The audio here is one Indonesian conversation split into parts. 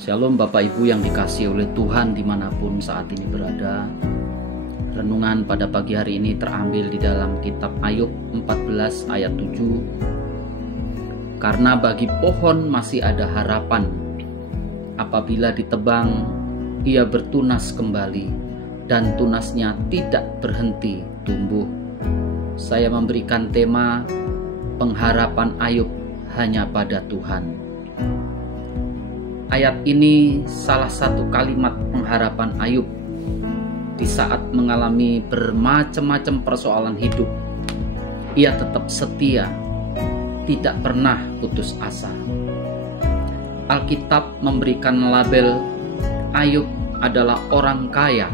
Shalom Bapak Ibu yang dikasihi oleh Tuhan dimanapun saat ini berada. Renungan pada pagi hari ini terambil di dalam kitab Ayub 14 ayat 7. Karena bagi pohon masih ada harapan, apabila ditebang ia bertunas kembali dan tunasnya tidak berhenti tumbuh. Saya memberikan tema pengharapan Ayub hanya pada Tuhan. Ayat ini salah satu kalimat pengharapan Ayub di saat mengalami bermacam-macam persoalan hidup. Ia tetap setia, tidak pernah putus asa. Alkitab memberikan label Ayub adalah orang kaya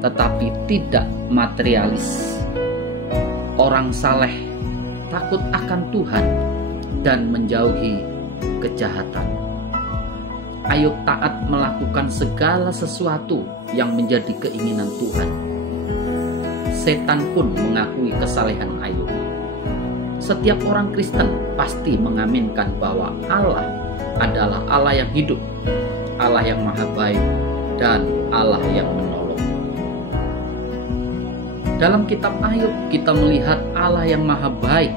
tetapi tidak materialis, orang saleh, takut akan Tuhan dan menjauhi kejahatan. Ayub taat melakukan segala sesuatu yang menjadi keinginan Tuhan. Setan pun mengakui kesalehan Ayub. Setiap orang Kristen pasti mengaminkan bahwa Allah adalah Allah yang hidup, Allah yang maha baik, dan Allah yang menolong. Dalam kitab Ayub kita melihat Allah yang maha baik,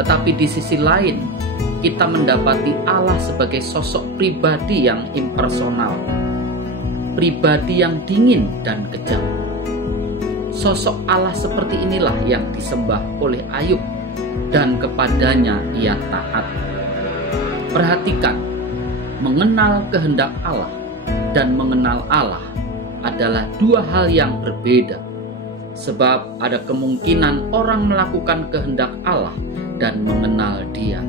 tetapi di sisi lain kita mendapati Allah sebagai sosok pribadi yang impersonal, pribadi yang dingin dan kejam. Sosok Allah seperti inilah yang disembah oleh Ayub dan kepadanya ia taat. Perhatikan, mengenal kehendak Allah dan mengenal Allah adalah dua hal yang berbeda. Sebab ada kemungkinan orang melakukan kehendak Allah dan mengenal Dia.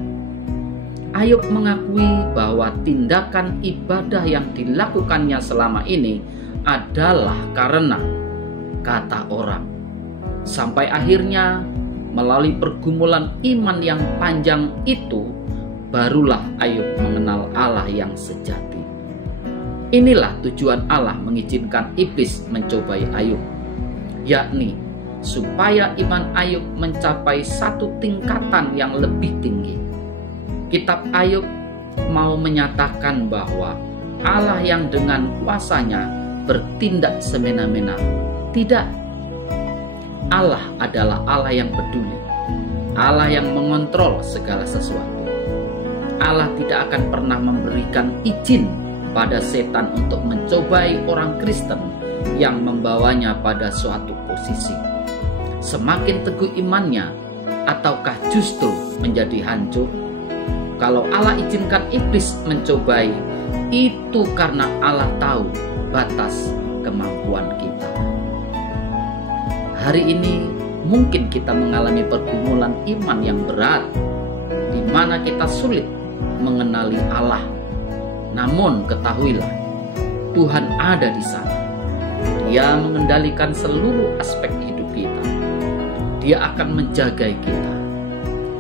Ayub mengakui bahwa tindakan ibadah yang dilakukannya selama ini adalah karena kata orang. Sampai akhirnya melalui pergumulan iman yang panjang itu, barulah Ayub mengenal Allah yang sejati. Inilah tujuan Allah mengizinkan iblis mencobai Ayub, yakni supaya iman Ayub mencapai satu tingkatan yang lebih tinggi. Kitab Ayub mau menyatakan bahwa Allah yang dengan kuasanya bertindak semena-mena. Tidak. Allah adalah Allah yang peduli, Allah yang mengontrol segala sesuatu. Allah tidak akan pernah memberikan izin pada setan untuk mencobai orang Kristen yang membawanya pada suatu posisi. Semakin teguh imannya, ataukah justru menjadi hancur? Kalau Allah izinkan iblis mencobai, itu karena Allah tahu batas kemampuan kita. Hari ini mungkin kita mengalami pergumulan iman yang berat, di mana kita sulit mengenali Allah. Namun ketahuilah, Tuhan ada di sana. Dia mengendalikan seluruh aspek hidup kita. Dia akan menjaga kita.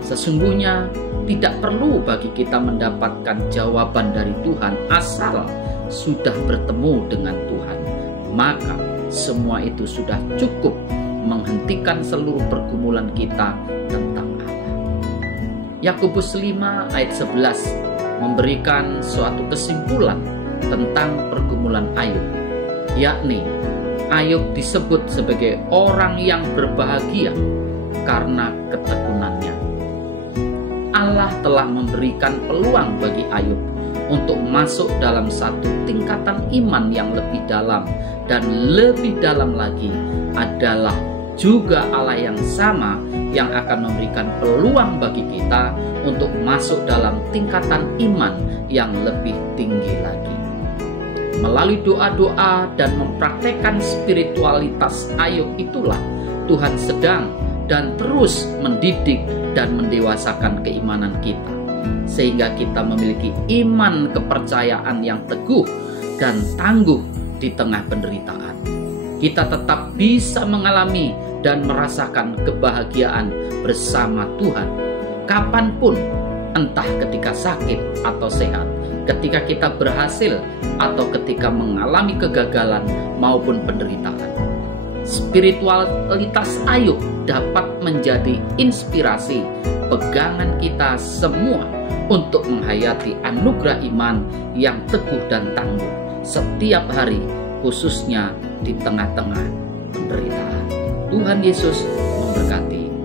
Sesungguhnya tidak perlu bagi kita mendapatkan jawaban dari Tuhan asal sudah bertemu dengan Tuhan. Maka semua itu sudah cukup menghentikan seluruh pergumulan kita tentang Allah. Yakobus 5 ayat 11 memberikan suatu kesimpulan tentang pergumulan Ayub, yakni Ayub disebut sebagai orang yang berbahagia karena ketekunannya. Allah telah memberikan peluang bagi Ayub untuk masuk dalam satu tingkatan iman yang lebih dalam, dan lebih dalam lagi adalah juga Allah yang sama yang akan memberikan peluang bagi kita untuk masuk dalam tingkatan iman yang lebih tinggi lagi. Melalui doa-doa dan mempraktekkan spiritualitas Ayub itulah Tuhan sedang dan terus mendidik dan mendewasakan keimanan kita, sehingga kita memiliki iman kepercayaan yang teguh dan tangguh di tengah penderitaan. Kita tetap bisa mengalami dan merasakan kebahagiaan bersama Tuhan kapanpun, entah ketika sakit atau sehat, ketika kita berhasil atau ketika mengalami kegagalan maupun penderitaan. spiritualitas Ayub dapat menjadi inspirasi pegangan kita semua untuk menghayati anugerah iman yang teguh dan tangguh setiap hari, khususnya di tengah-tengah penderitaan. Tuhan Yesus memberkati.